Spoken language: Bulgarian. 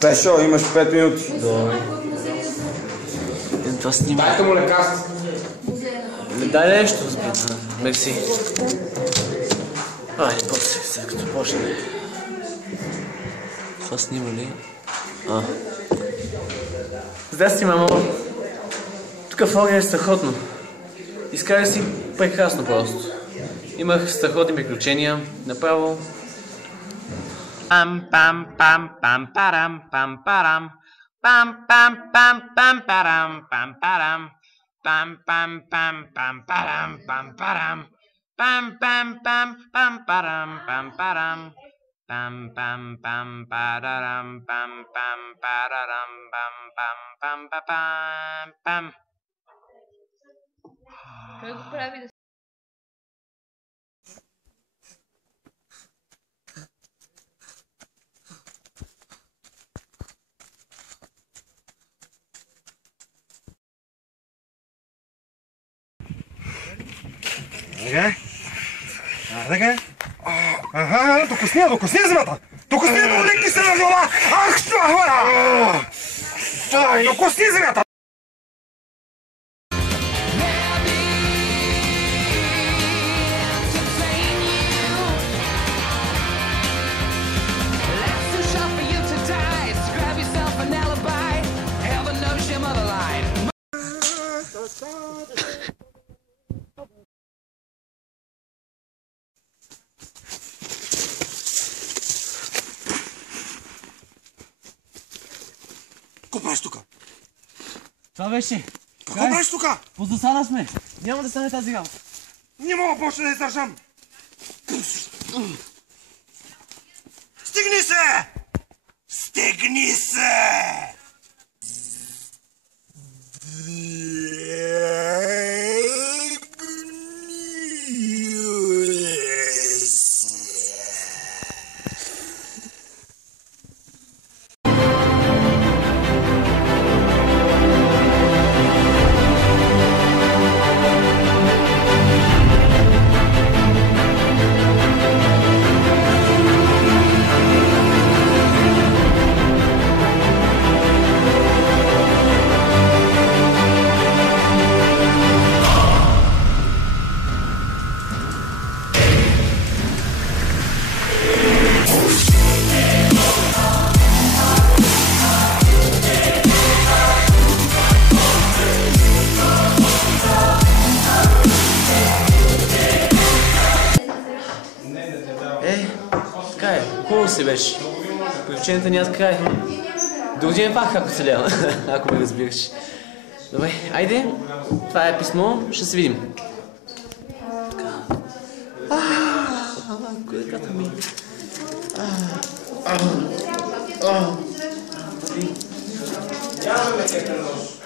Пешо, имаш 5 минути. Добре. Това снима. Дайте му лекарство. Дай нещо, мерси. Айде, после, сега като почне. Това снима ли? Здрасти, мамо. Тук в Огън е страхотно. Изкарах си прекрасно просто. Имах страхотни приключения. Направо. Пам-пам-пам-пам-парам, пам-парам. Пам-пам-пам-пам-парам, пам-парам. Пам-пам-пам-пам-парам, пам-парам. Пам-пам-пам-пам-парам, пам-парам. Пам-пам-пам-парарам, пам-пам-парарам, пам-пам-пам-пам-пам. Кой го прави да... Така? Ага, докосни земята! Докосни, долеки се на глава! Ах, това хора! Докосни земята! Какво правиш тука? Това беше. Какво правиш тука? Позасана сме. Няма да стане тази работа. Не мога повече да издържам. Стигни се! Стигни се! Така е, хубаво си беше. Приключенията нямат край. Друг ден пак ако целява, ако ме разбираш. Добре, айде, това е писмо, ще се видим. Така. Краката ми. Нямаме как да носи.